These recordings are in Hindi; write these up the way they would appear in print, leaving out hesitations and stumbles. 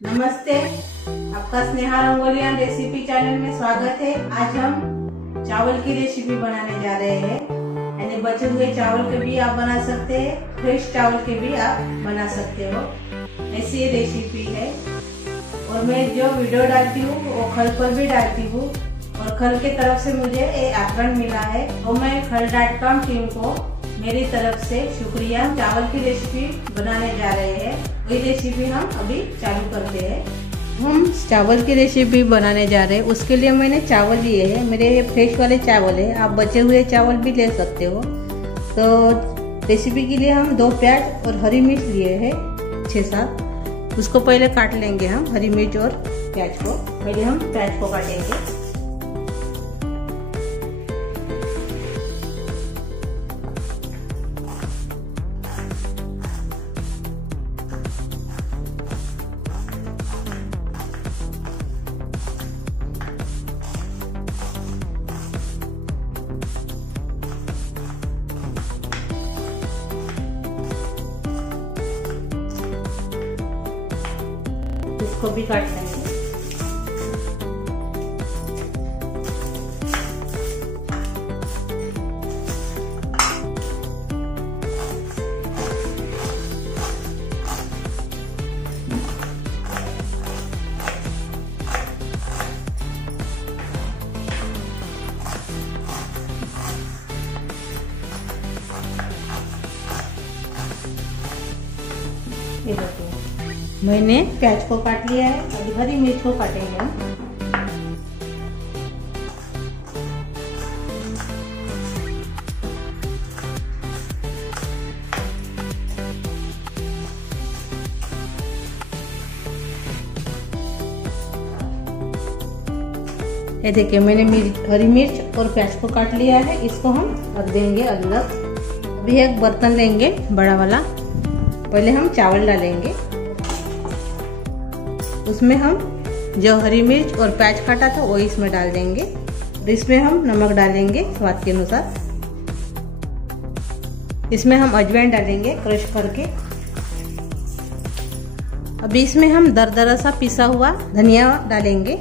नमस्ते, आपका स्नेहा रंगोलिया रेसिपी चैनल में स्वागत है। आज हम चावल की रेसिपी बनाने जा रहे हैं। यानी बचे हुए चावल के भी आप बना सकते हैं, फ्रेश चावल के भी आप बना सकते हो। ऐसी ये रेसिपी है। और मैं जो वीडियो डालती हूँ वो खल पर भी डालती हूँ। और खल की तरफ से मुझे एक एप्रन मिला है, तो मैं खल.com टीम को मेरी तरफ से शुक्रिया। चावल की रेसिपी बनाने जा रहे हैं, वही रेसिपी हम अभी चालू करते हैं। हम चावल की रेसिपी बनाने जा रहे हैं। उसके लिए मैंने चावल लिए हैं, मेरे फ्रेश वाले चावल है। आप बचे हुए चावल भी ले सकते हो। तो रेसिपी के लिए हम 2 प्याज और हरी मिर्च लिए हैं 6-7। उसको पहले काट लेंगे हम, हरी मिर्च और प्याज को। पहले हम प्याज को काटेंगे। इसको भी काट लेंगे। ये देखो, मैंने प्याज को काट लिया है। अभी हरी मिर्च को काटेंगे हम। ये देखिए, मैंने हरी मिर्च और प्याज को काट लिया है। इसको हम रख देंगे अलग। अभी एक बर्तन लेंगे बड़ा वाला। पहले हम चावल डालेंगे। उसमें हम जो हरी मिर्च और प्याज काटा था वो इसमें डाल देंगे। और इसमें हम नमक डालेंगे स्वाद के अनुसार। इसमें हम अजवाइन डालेंगे क्रश करके। अभी इसमें हम दरदरा सा पिसा हुआ धनिया डालेंगे।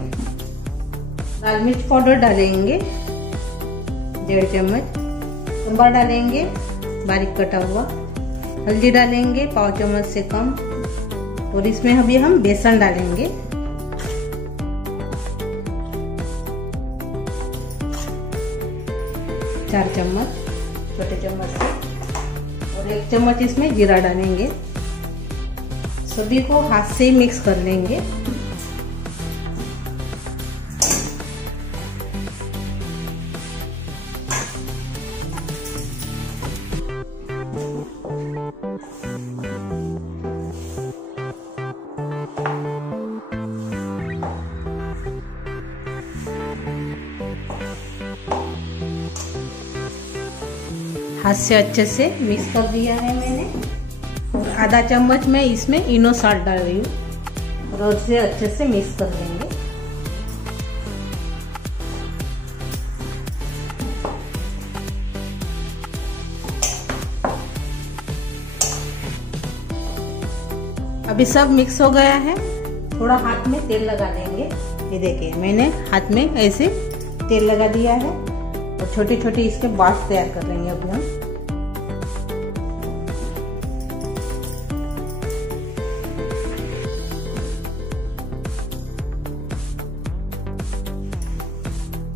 लाल मिर्च पाउडर डालेंगे 1.5 चम्मच। सांभर डालेंगे बारीक कटा हुआ। हल्दी डालेंगे 1/4 चम्मच से कम। और इसमें अभी हम बेसन डालेंगे। चार चम्मच छोटे चम्मच से। और 1 चम्मच इसमें जीरा डालेंगे। सभी को हाथ से ही मिक्स कर लेंगे। हाथ से अच्छे से मिक्स कर दिया है मैंने। और आधा चम्मच मैं इसमें इनो साल्ट डाल रही हूँ। और उसे अच्छे से मिक्स कर लेंगे। अभी सब मिक्स हो गया है। थोड़ा हाथ में तेल लगा लेंगे। ये देखिए, मैंने हाथ में ऐसे तेल लगा दिया है। और छोटे छोटे इसके बाल्स तैयार कर लेंगे अभी हम।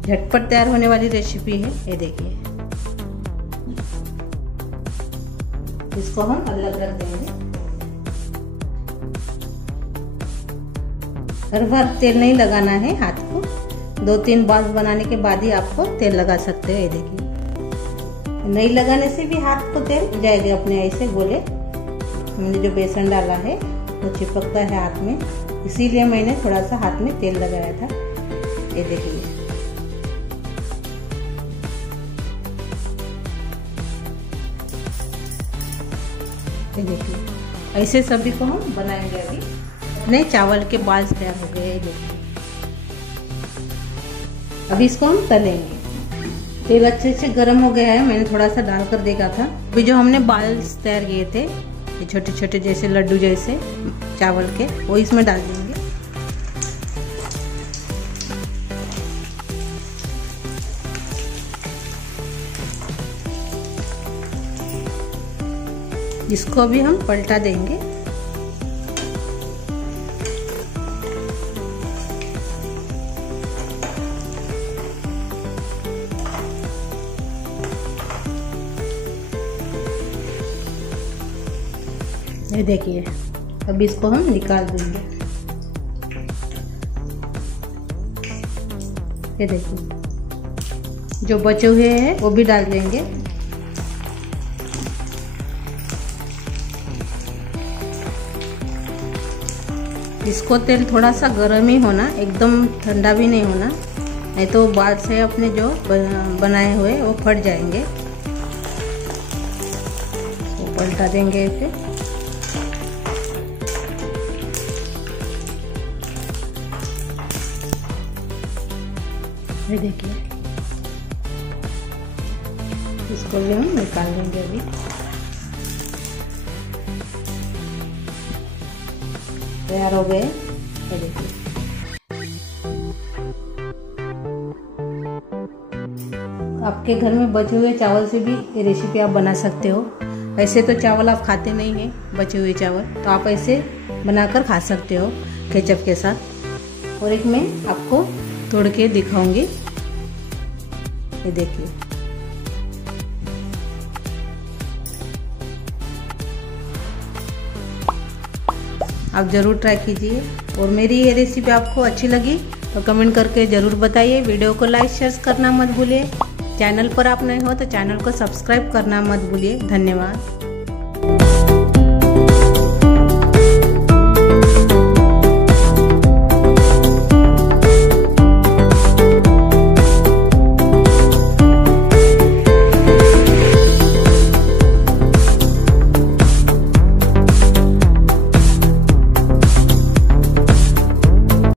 झटपट तैयार होने वाली रेसिपी है। ये देखिए, इसको हम अलग रख देंगे। हर बार तेल नहीं लगाना है हाथ को। 2-3 बाल्स बनाने के बाद ही आपको तेल लगा सकते हो। ये देखिए, नहीं लगाने से भी हाथ को तेल जाएगा अपने ऐसे गोले। हमने जो बेसन डाला है वो चिपकता है हाथ में, इसीलिए मैंने थोड़ा सा हाथ में तेल लगाया था। ये देखिए, ये देखिए, ऐसे सभी को हम बनाएंगे। अभी अपने चावल के बाल्स तैयार हो गए। ये देखिए, अभी इसको हम तलेंगे। तेल अच्छे से गर्म हो गया है। मैंने थोड़ा सा डालकर देखा था। अभी जो हमने बाल्स तैयार किए थे, ये छोटे छोटे जैसे लड्डू जैसे चावल के, वो इसमें डाल देंगे। इसको भी हम पलटा देंगे। ये देखिए, अब इसको हम निकाल देंगे। ये देखिए, जो बचे हुए हैं वो भी डाल देंगे। इसको तेल थोड़ा सा गर्म ही होना, एकदम ठंडा भी नहीं होना, नहीं तो बाद से अपने जो बनाए हुए वो फट जाएंगे। तो पलटा देंगे इसे। ये देखिए, इसको भी हम निकाल देंगे अभी। तैयार हो गए। ये देखिए, आपके घर में बचे हुए चावल से भी ये रेसिपी आप बना सकते हो। ऐसे तो चावल आप खाते नहीं हैं, बचे हुए चावल, तो आप ऐसे बनाकर खा सकते हो केचप के साथ। और एक मैं आपको तोड़ के दिखाऊंगी। ये देखिए, आप ज़रूर ट्राई कीजिए। और मेरी ये रेसिपी आपको अच्छी लगी तो कमेंट करके ज़रूर बताइए। वीडियो को लाइक शेयर करना मत भूलिए। चैनल पर आप नए हो तो चैनल को सब्सक्राइब करना मत भूलिए। धन्यवाद।